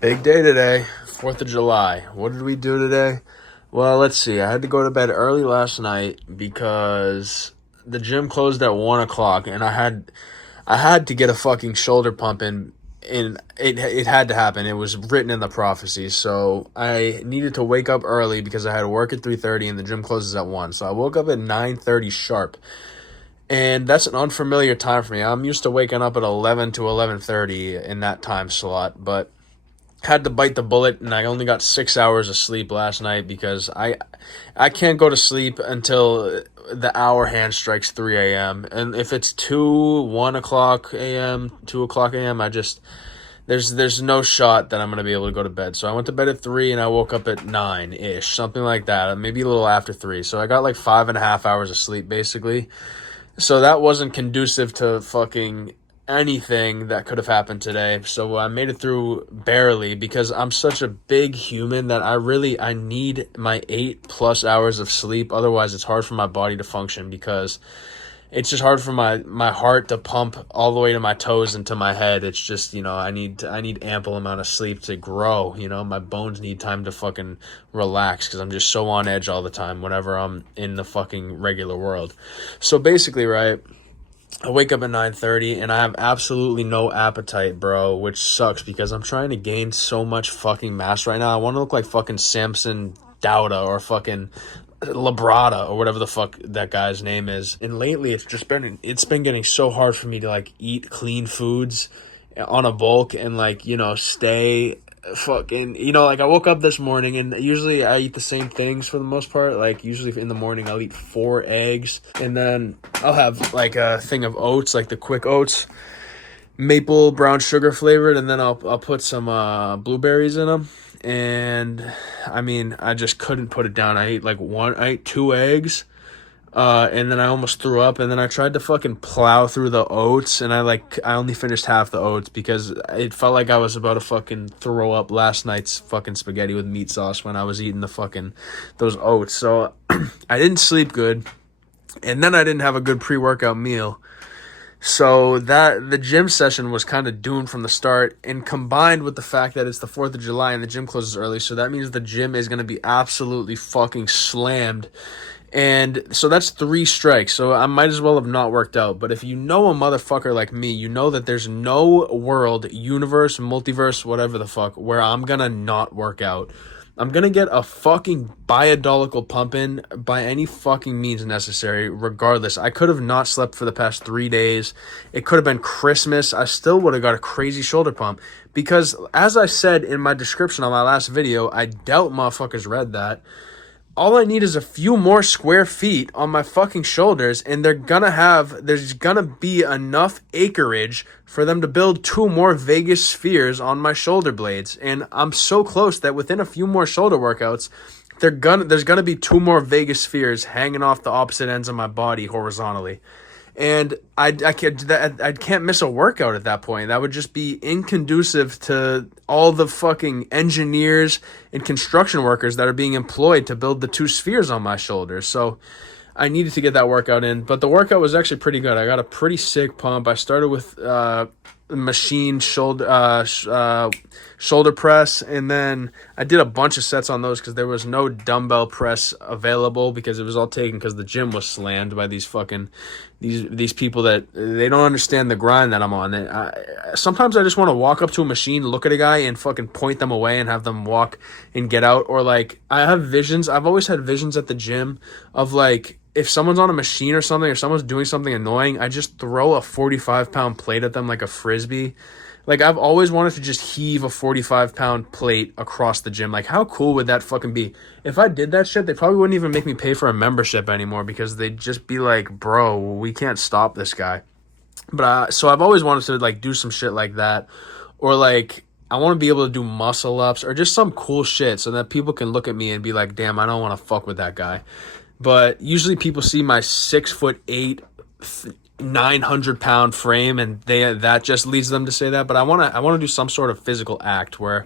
Big day today, 4th of July. What did we do today? Well, let's see. I had to go to bed early last night because the gym closed at 1 o'clock and I had to get a fucking shoulder pump in, and it had to happen. It was written in the prophecy. So I needed to wake up early because I had to work at 3:30 and the gym closes at 1. So I woke up at 9:30 sharp. And that's an unfamiliar time for me. I'm used to waking up at 11 to 11:30 in that time slot, but had to bite the bullet, and I only got 6 hours of sleep last night because I can't go to sleep until the hour hand strikes 3 a.m. And if it's 1 o'clock a.m., 2 o'clock a.m., there's no shot that I'm going to be able to go to bed. So I went to bed at 3 and I woke up at 9-ish, something like that, maybe a little after 3. So I got like 5.5 hours of sleep basically. So that wasn't conducive to fucking anything that could have happened today. So I made it through barely because I'm such a big human that I need my 8+ hours of sleep. Otherwise it's hard for my body to function because it's just hard for my heart to pump all the way to my toes and to my head. It's just, I need ample amount of sleep to grow. My bones need time to fucking relax because I'm just so on edge all the time whenever I'm in the fucking regular world. So basically, right, I wake up at 9:30 and I have absolutely no appetite, bro, which sucks because I'm trying to gain so much fucking mass right now. I want to look like fucking Samson Dauda or fucking Labrada or whatever the fuck that guy's name is. And lately it's been getting so hard for me to like eat clean foods on a bulk and like, stay fucking, like I woke up this morning and usually I eat the same things for the most part. Like usually in the morning I'll eat 4 eggs and then I'll have like a thing of oats, like the quick oats, maple brown sugar flavored, and then I'll put some blueberries in them. And I mean, I just couldn't put it down. I ate 2 eggs, and then I almost threw up, and then I tried to fucking plow through the oats, and I only finished half the oats because it felt like I was about to fucking throw up last night's fucking spaghetti with meat sauce when I was eating those oats. So I didn't sleep good, and then I didn't have a good pre-workout meal. So that the gym session was kind of doomed from the start, and combined with the fact that it's the 4th of July and the gym closes early, so that means the gym is going to be absolutely fucking slammed. And so that's 3 strikes. So I might as well have not worked out. But if you know a motherfucker like me, you know that there's no world, universe, multiverse, whatever the fuck, where I'm going to not work out. I'm going to get a fucking biodolical pump in by any fucking means necessary, regardless. I could have not slept for the past 3 days. It could have been Christmas. I still would have got a crazy shoulder pump. Because, as I said in my description on my last video, I doubt motherfuckers read that. All I need is a few more square feet on my fucking shoulders, and there's gonna be enough acreage for them to build 2 more Vegas spheres on my shoulder blades. And I'm so close that within a few more shoulder workouts, there's gonna be 2 more Vegas spheres hanging off the opposite ends of my body horizontally. And I can't miss a workout at that point. That would just be inconducive to all the fucking engineers and construction workers that are being employed to build the 2 spheres on my shoulders. So I needed to get that workout in. But the workout was actually pretty good. I got a pretty sick pump. I started with machine shoulder press, and then I did a bunch of sets on those because there was no dumbbell press available because it was all taken because the gym was slammed by these people that they don't understand the grind that I'm on. Sometimes I just want to walk up to a machine, look at a guy, and fucking point them away and have them walk and get out. Or like I've always had visions at the gym of like, if someone's on a machine or something, or someone's doing something annoying, I just throw a 45-pound plate at them like a frisbee. Like, I've always wanted to just heave a 45-pound plate across the gym. Like, how cool would that fucking be? If I did that shit, they probably wouldn't even make me pay for a membership anymore because they'd just be like, bro, we can't stop this guy. But so I've always wanted to, like, do some shit like that. Or, like, I want to be able to do muscle-ups or just some cool shit so that people can look at me and be like, damn, I don't want to fuck with that guy. But usually people see my 6'8", 900-pound frame, and that just leads them to say that. But I want to do some sort of physical act where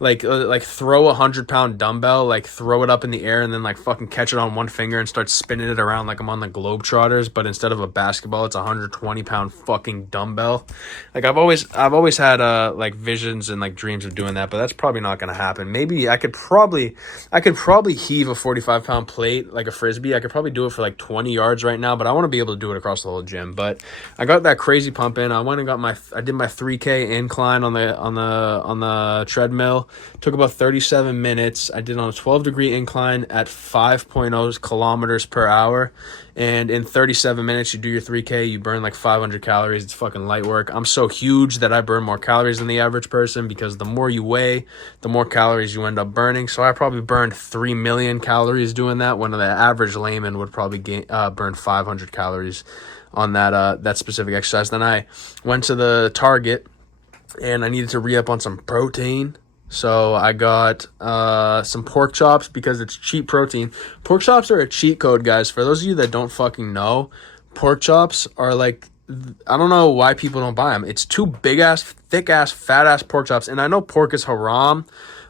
like throw 100-pound dumbbell, like throw it up in the air and then like fucking catch it on one finger and start spinning it around like I'm on the Globetrotters, but instead of a basketball, it's a 120-pound fucking dumbbell. Like I've always had like visions and like dreams of doing that, but that's probably not gonna happen. Maybe I could probably heave a 45-pound plate like a frisbee. I could probably do it for like 20 yards right now, but I want to be able to do it across the whole gym. But I got that crazy pump in. I did my 3K incline on the treadmill. Took about 37 minutes. I did on a 12-degree incline at 5.0 kilometers per hour. And in 37 minutes, you do your 3K, you burn like 500 calories. It's fucking light work. I'm so huge that I burn more calories than the average person because the more you weigh, the more calories you end up burning. So I probably burned 3 million calories doing that, when the average layman would probably burn 500 calories on that specific exercise. Then I went to the Target and I needed to re-up on some protein. So I got some pork chops because it's cheap protein. Pork chops are a cheat code, guys. For those of you that don't fucking know, pork chops are like, I don't know why people don't buy them. It's two big-ass, thick-ass, fat-ass pork chops. And I know pork is haram,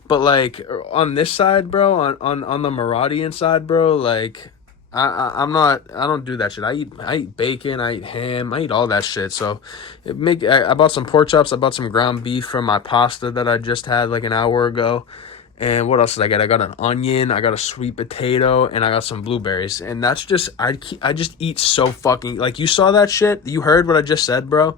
but like on this side, bro, on the Marathi side, bro, like I don't do that shit. I eat bacon, I eat ham, I eat all that shit. So I bought some pork chops, I bought some ground beef from my pasta that I just had like an hour ago. And what else did I get? I got an onion, I got a sweet potato, and I got some blueberries. And that's just, I just eat so fucking, like, you saw that shit? You heard what I just said, bro?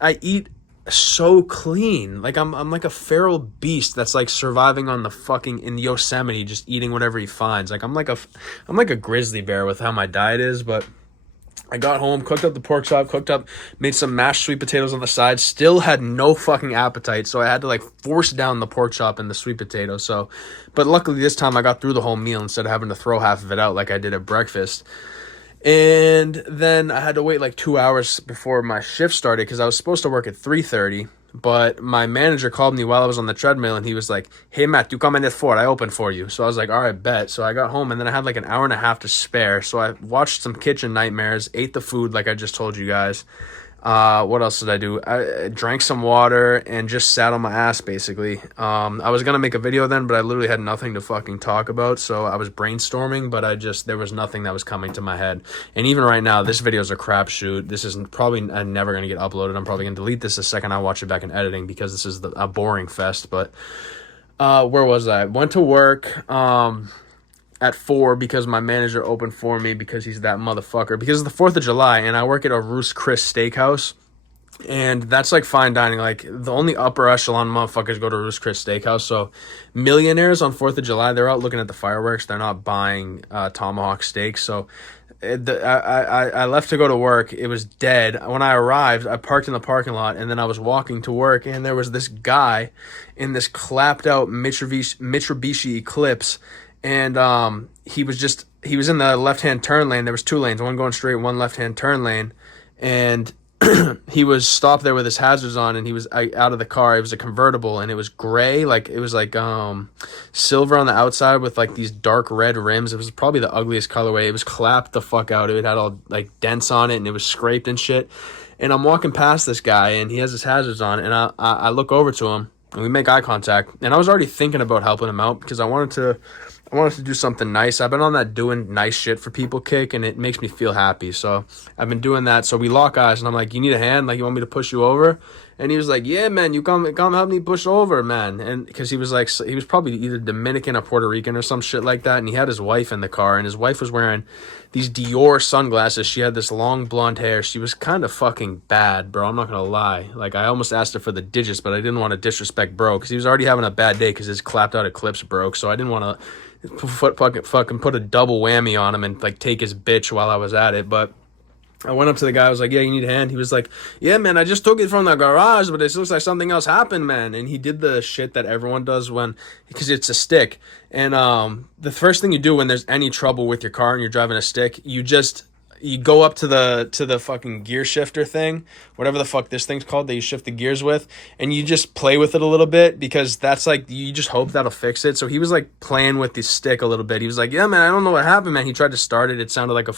I eat so clean. Like I'm like a feral beast that's like surviving on the fucking in Yosemite, just eating whatever he finds. Like I'm like a grizzly bear with how my diet is. But I got home, cooked up the pork chop, made some mashed sweet potatoes on the side. Still had no fucking appetite, so I had to like force down the pork chop and the sweet potato. So, but luckily this time I got through the whole meal instead of having to throw half of it out like I did at breakfast. And then I had to wait like 2 hours before my shift started because I was supposed to work at 3:30. But my manager called me while I was on the treadmill and he was like, "Hey, Matt, you come in at 4. I open for you." So I was like, "All right, bet." So I got home and then I had like an hour and a half to spare. So I watched some Kitchen Nightmares, ate the food like I just told you guys. What else did I do? I drank some water and just sat on my ass basically. I was gonna make a video then, but I literally had nothing to fucking talk about, so I was brainstorming, but there was nothing that was coming to my head. And even right now, this video is a crapshoot. This is probably never gonna get uploaded. I'm probably gonna delete this the second I watch it back in editing because this is a boring fest. But where was I? Went to work. At 4 because my manager opened for me because he's that motherfucker. Because it's the 4th of July and I work at a Ruth's Chris Steakhouse. And that's like fine dining. Like the only upper echelon motherfuckers go to Ruth's Chris Steakhouse. So millionaires on 4th of July, they're out looking at the fireworks. They're not buying tomahawk steaks. So I left to go to work. It was dead. When I arrived, I parked in the parking lot and then I was walking to work and there was this guy in this clapped out Mitsubishi Eclipse. And he was in the left-hand turn lane. There was 2 lanes, one going straight, one left-hand turn lane. And he was stopped there with his hazards on and he was out of the car. It was a convertible and it was gray. Like it was like silver on the outside with like these dark red rims. It was probably the ugliest colorway. It was clapped the fuck out. It had all like dents on it and it was scraped and shit. And I'm walking past this guy and he has his hazards on and I look over to him and we make eye contact. And I was already thinking about helping him out because I wanted to do something nice. I've been on that doing nice shit for people kick, and it makes me feel happy. So I've been doing that. So we lock eyes, and I'm like, "You need a hand? Like, you want me to push you over?" And he was like, "Yeah, man, you come help me push over, man." And because he was probably either Dominican or Puerto Rican or some shit like that. And he had his wife in the car, and his wife was wearing these Dior sunglasses. She had this long blonde hair. She was kind of fucking bad, bro. I'm not gonna lie. Like, I almost asked her for the digits, but I didn't want to disrespect bro because he was already having a bad day because his clapped out Eclipse broke. So I didn't want to fucking put a double whammy on him and like take his bitch while I was at it. But I went up to the guy. I was like, "Yeah, you need a hand?" He was like, "Yeah, man, I just took it from the garage, but it looks like something else happened, man." And he did the shit that everyone does because it's a stick. And the first thing you do when there's any trouble with your car and you're driving a stick, you just you go up to the fucking gear shifter thing, whatever the fuck this thing's called that you shift the gears with, and you just play with it a little bit because that's like you just hope that'll fix it. So he was like playing with the stick a little bit. He was like, "Yeah, man, I don't know what happened, man." He tried to start it. It sounded like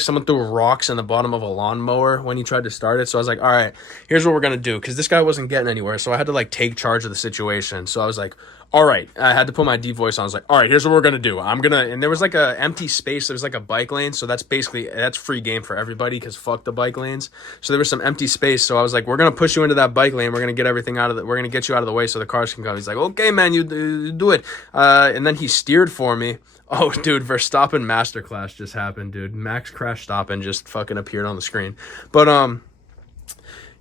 someone threw rocks in the bottom of a lawnmower when he tried to start it. So I was like, "All right, here's what we're gonna do," because this guy wasn't getting anywhere. So I had to like take charge of the situation. So I was like, all right, I had to put my deep voice on. I was like, all right, here's what we're going to do. And there was like a empty space. There was like a bike lane. So that's free game for everybody because fuck the bike lanes. So there was some empty space. So I was like, we're going to push you into that bike lane. We're going to we're going to get you out of the way so the cars can go. He's like, okay, man, you do it. And then he steered for me. Oh, dude, Verstappen masterclass just happened, dude. Max crash stopping just fucking appeared on the screen. But,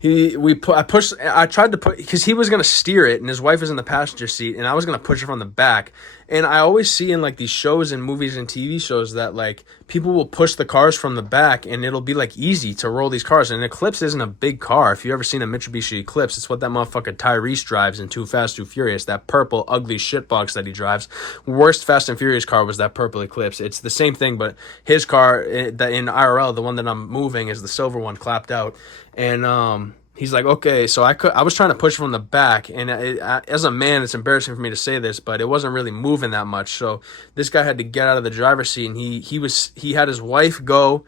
I tried to put, because he was going to steer it and his wife was in the passenger seat and I was going to push her from the back. And I always see in like these shows and movies and TV shows that like people will push the cars from the back and it'll be like easy to roll these cars. And an Eclipse isn't a big car. If you ever seen a Mitsubishi Eclipse, it's what that motherfucker Tyrese drives in Too Fast, Too Furious, that purple ugly shitbox that he drives. Worst Fast and Furious car was that purple Eclipse. It's the same thing, but his car in IRL, the one that I'm moving, is the silver one clapped out. And he's like, okay, so I was trying to push from the back, and as a man, it's embarrassing for me to say this, but it wasn't really moving that much. So this guy had to get out of the driver's seat, and he had his wife go,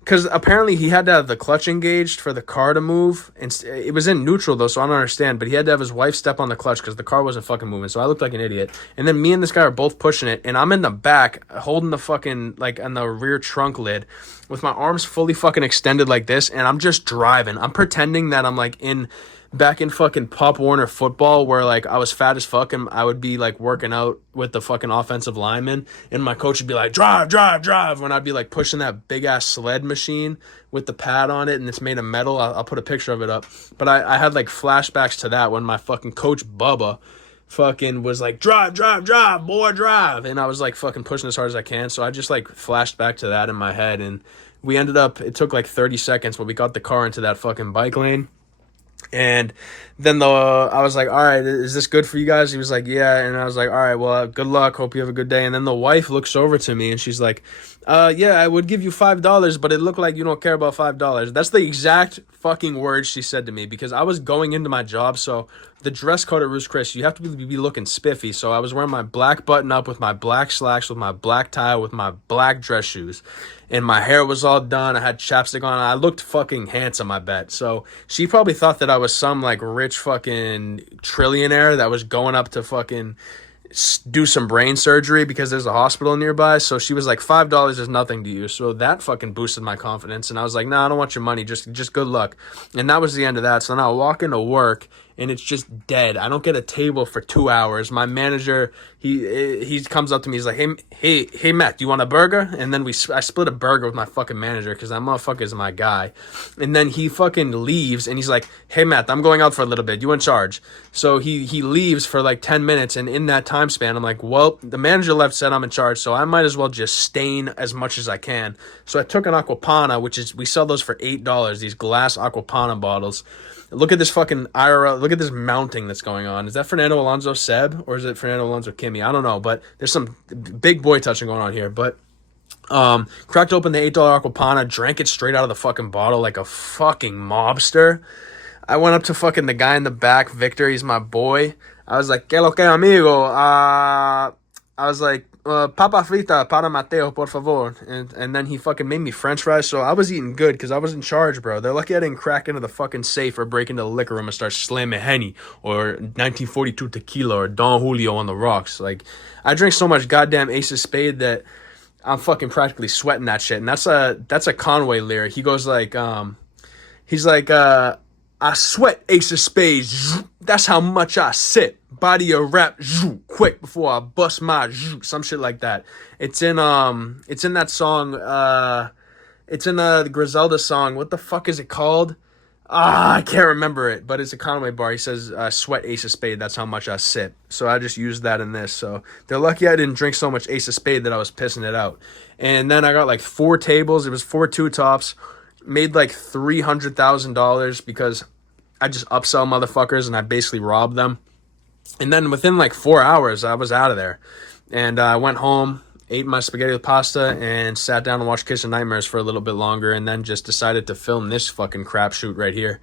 because apparently he had to have the clutch engaged for the car to move, and it was in neutral though, so I don't understand. But he had to have his wife step on the clutch because the car wasn't fucking moving. So I looked like an idiot. And then me and this guy are both pushing it, and I'm in the back holding the fucking like on the rear trunk lid, with my arms fully fucking extended like this, and I'm just driving. I'm pretending that I'm like back in fucking Pop Warner football where like I was fat as fuck and I would be like working out with the fucking offensive lineman and my coach would be like, drive, drive, drive, when I'd be like pushing that big ass sled machine with the pad on it and it's made of metal. I'll put a picture of it up. But I had like flashbacks to that when my fucking coach Bubba fucking was like, drive, drive, drive, boy, drive. And I was like fucking pushing as hard as I can. So I just like flashed back to that in my head, and we ended up, it took like 30 seconds, but we got the car into that fucking bike lane. And then I was like, all right, is this good for you guys? He was like, yeah. And I was like, all right, well, good luck. Hope you have a good day. And then the wife looks over to me and she's like, yeah, I would give you $5, but it looked like you don't care about $5. That's the exact fucking words she said to me, because I was going into my job. So the dress code at Ruth's Chris, you have to be looking spiffy. So I was wearing my black button up with my black slacks, with my black tie, with my black dress shoes. And my hair was all done. I had chapstick on. I looked fucking handsome, I bet. So she probably thought that I was some like rich fucking trillionaire that was going up to fucking do some brain surgery because there's a hospital nearby. So she was like, $5 is nothing to you. So that fucking boosted my confidence. And I was like, nah, I don't want your money. Just good luck. And that was the end of that. So then I walk into work and it's just dead. I don't get a table for 2 hours. My manager, he comes up to me. He's like, hey, Matt, do you want a burger? And then I split a burger with my fucking manager because that motherfucker is my guy. And then he fucking leaves and he's like, hey, Matt, I'm going out for a little bit. You in charge? So he leaves for like 10 minutes. And in that time span, I'm like, well, the manager left, said I'm in charge, so I might as well just stain as much as I can. So I took an Aquapana, we sell those for $8, these glass Aquapana bottles. Look at this fucking IRL. Look at this mounting that's going on. Is that Fernando Alonso Seb or is it Fernando Alonso Kimi? I don't know, but there's some big boy touching going on here. But cracked open the $8 Aquapana, drank it straight out of the fucking bottle like a fucking mobster. I went up to fucking the guy in the back, Victor. He's my boy. I was like, ¿Qué lo que, amigo? I was like, papa frita para Mateo, por favor. And then he fucking made me french fries. So I was eating good because I was in charge, bro. They're lucky I didn't crack into the fucking safe or break into the liquor room and start slamming Henny or 1942 tequila or Don Julio on the rocks. Like, I drink so much goddamn Ace of Spade that I'm fucking practically sweating that shit. And that's a Conway lyric. He goes like, he's like, I sweat Ace of Spades. That's how much I sip. Body a rap quick before I bust my some shit like that. It's in that song. It's in the Griselda song. What the fuck is it called? I can't remember it, but it's a Conway bar. He says, sweat Ace of Spade. That's how much I sip. So I just used that in this. So they're lucky I didn't drink so much Ace of Spade that I was pissing it out. And then I got like 4 tables. It was 4 two-tops. Made like $300,000 because I just upsell motherfuckers and I basically robbed them. And then within like 4 hours, I was out of there. And I went home, ate my spaghetti with pasta, and sat down and watched Kitchen Nightmares for a little bit longer, and then just decided to film this fucking crapshoot right here.